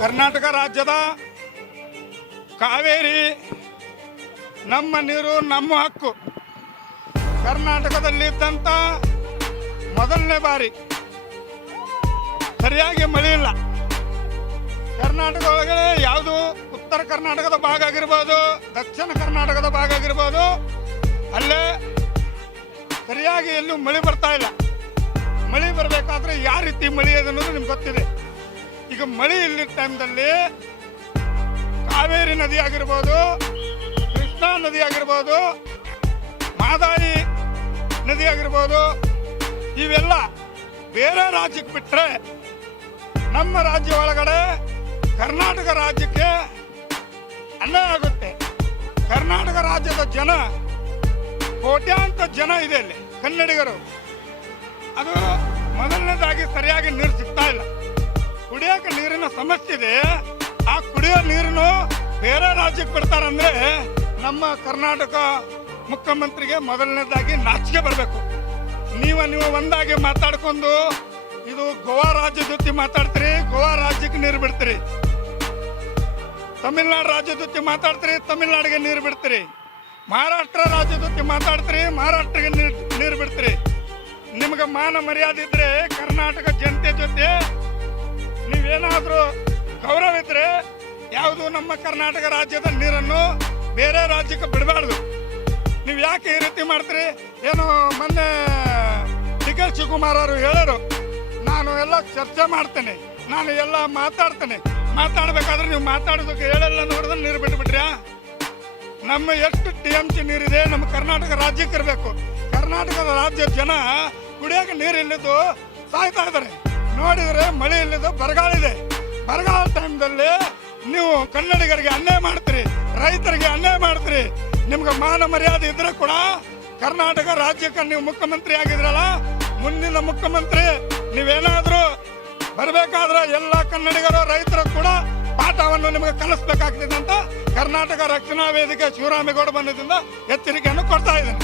ಕರ್ನಾಟಕ ರಾಜ್ಯದ ಕಾವೇರಿ ನಮ್ಮ ನೀರು ನಮ್ಮ ಹಕ್ಕು. ಕರ್ನಾಟಕದಲ್ಲಿದ್ದಂಥ ಮೊದಲನೇ ಬಾರಿ ಸರಿಯಾಗಿ ಮಳೆ ಇಲ್ಲ. ಕರ್ನಾಟಕ ಒಳಗಡೆ ಯಾವುದು ಉತ್ತರ ಕರ್ನಾಟಕದ ಭಾಗ ಆಗಿರ್ಬೋದು, ದಕ್ಷಿಣ ಕರ್ನಾಟಕದ ಭಾಗ ಆಗಿರ್ಬೋದು, ಅಲ್ಲೇ ಸರಿಯಾಗಿ ಎಲ್ಲೂ ಮಳೆ ಬರ್ತಾ ಇಲ್ಲ. ಮಳೆ ಬರಬೇಕಾದ್ರೆ ಯಾವ ರೀತಿ ಮಳೆ ಇದೆ ಅನ್ನೋದು ನಿಮ್ಗೆ ಗೊತ್ತಿದೆ. ಈಗ ಮಳೆ ಇಲ್ಲಿದ್ದ ಟೈಮ್ದಲ್ಲಿ ಕಾವೇರಿ ನದಿ ಆಗಿರ್ಬೋದು, ಕೃಷ್ಣಾ ನದಿ ಆಗಿರ್ಬೋದು, ಮಹದಾಯಿ ನದಿ ಆಗಿರ್ಬೋದು, ಇವೆಲ್ಲ ಬೇರೆ ರಾಜ್ಯಕ್ಕೆ ಬಿಟ್ಟರೆ ನಮ್ಮ ರಾಜ್ಯ ಒಳಗಡೆ ಕರ್ನಾಟಕ ರಾಜ್ಯಕ್ಕೆ ಅನ್ಯಾಯ ಆಗುತ್ತೆ. ಕರ್ನಾಟಕ ರಾಜ್ಯದ ಜನ ಕೋಟ್ಯಾಂತರ ಜನ ಇದೆ ಅಲ್ಲಿ, ಕನ್ನಡಿಗರು. ಅದು ಮೊದಲನೇದಾಗಿ ಸರಿಯಾಗಿ ನೀರು ಸಿಗ್ತಾ ಇಲ್ಲ. ಕುಡಿಯೋಕೆ ನೀರಿನ ಸಮಸ್ಯೆ ಇದೆ. ಆ ಕುಡಿಯೋ ನೀರನ್ನು ಬೇರೆ ರಾಜ್ಯಕ್ಕೆ ಬಿಡ್ತಾರಂದ್ರೆ ನಮ್ಮ ಕರ್ನಾಟಕ ಮುಖ್ಯಮಂತ್ರಿಗೆ ಮೊದಲನೇದಾಗಿ ನಾಚಿಕೆ ಬರಬೇಕು. ನೀವು ಒಂದಾಗಿ ಮಾತಾಡ್ಕೊಂಡು ಇದು ಗೋವಾ ರಾಜ್ಯದ ಜೊತೆ ಮಾತಾಡ್ತೀರಿ, ಗೋವಾ ರಾಜ್ಯಕ್ಕೆ ನೀರು ಬಿಡ್ತೀರಿ. ತಮಿಳ್ನಾಡು ರಾಜ್ಯದ ಜೊತೆ ಮಾತಾಡ್ತೀರಿ, ತಮಿಳ್ನಾಡಿಗೆ ನೀರು ಬಿಡ್ತೀರಿ. ಮಹಾರಾಷ್ಟ್ರ ರಾಜ್ಯದ ಜೊತೆ ಮಾತಾಡ್ತೀರಿ, ಮಹಾರಾಷ್ಟ್ರಗೆ ನೀರು ಬಿಡ್ತೀರಿ. ನಿಮ್ಗೆ ಮಾನ ಮರ್ಯಾದೆ ಇದ್ರೆ ಕರ್ನಾಟಕ ಜನತೆ ಜೊತೆ ನೀವೇನಾದರೂ ಗೌರವ ಇದ್ರೆ ಯಾವುದು ನಮ್ಮ ಕರ್ನಾಟಕ ರಾಜ್ಯದ ನೀರನ್ನು ಬೇರೆ ರಾಜ್ಯಕ್ಕೆ ಬಿಡಬಾರ್ದು. ನೀವು ಯಾಕೆ ಈ ರೀತಿ ಮಾಡ್ತೀರಿ? ಏನು ಮೊನ್ನೆ ಡಿ.ಕೆ. ಶಿವಕುಮಾರ್ ಅವರು ಹೇಳೋರು, ನಾನು ಎಲ್ಲ ಚರ್ಚೆ ಮಾಡ್ತೇನೆ, ನಾನು ಎಲ್ಲ ಮಾತಾಡ್ತೇನೆ. ಮಾತಾಡ್ಬೇಕಾದ್ರೆ ನೀವು ಮಾತಾಡೋದಕ್ಕೆ ಹೇಳಲ್ಲ ನೋಡಿದ್ರೆ ನೀರು ಬಿಟ್ಬಿಟ್ರ್ಯಾ? ನಮ್ಮ ಎಷ್ಟು TMC ನೀರಿದೆ ನಮ್ಮ ಕರ್ನಾಟಕ ರಾಜ್ಯಕ್ಕೆ ಇರಬೇಕು. ಕರ್ನಾಟಕದ ರಾಜ್ಯದ ಜನ ಕುಡಿಯೋಕೆ ನೀರು ಇಲ್ಲಿದ್ದು ಸಾಯ್ತಾ ಇದ್ದಾರೆ. ನೋಡಿದರೆ ಮಳೆ ಇಲ್ಲಿದ್ದು ಬರಗಾಲ ಇದೆ. ಬರಗಾಲ ಟೈಮ್ದಲ್ಲಿ ನೀವು ಕನ್ನಡಿಗರಿಗೆ ಅನ್ಯಾಯ ಮಾಡ್ತೀರಿ, ರೈತರಿಗೆ ಅನ್ಯಾಯ ಮಾಡ್ತೀರಿ. ನಿಮ್ಗೆ ಮಾನ ಮರ್ಯಾದೆ ಇದ್ರೆ ಕೂಡ ಕರ್ನಾಟಕ ರಾಜ್ಯಕ್ಕೆ ನೀವು ಮುಖ್ಯಮಂತ್ರಿ ಆಗಿದ್ರಲ್ಲ, ಮುಂದಿನ ಮುಖ್ಯಮಂತ್ರಿ ನೀವೇನಾದರೂ ಬರಬೇಕಾದ್ರೆ ಎಲ್ಲ ಕನ್ನಡಿಗರು ರೈತರು ಕೂಡ ಪಾಠವನ್ನು ನಿಮಗೆ ಕಲಿಸ್ಬೇಕಾಗ್ತದೆ ಅಂತ ಕರ್ನಾಟಕ ರಕ್ಷಣಾ ವೇದಿಕೆ ಶಿವರಾಮೇಗೌಡ ಬಂಧದಿಂದ ಎಚ್ಚರಿಕೆಯನ್ನು ಕೊಡ್ತಾ ಇದ್ದೇನೆ.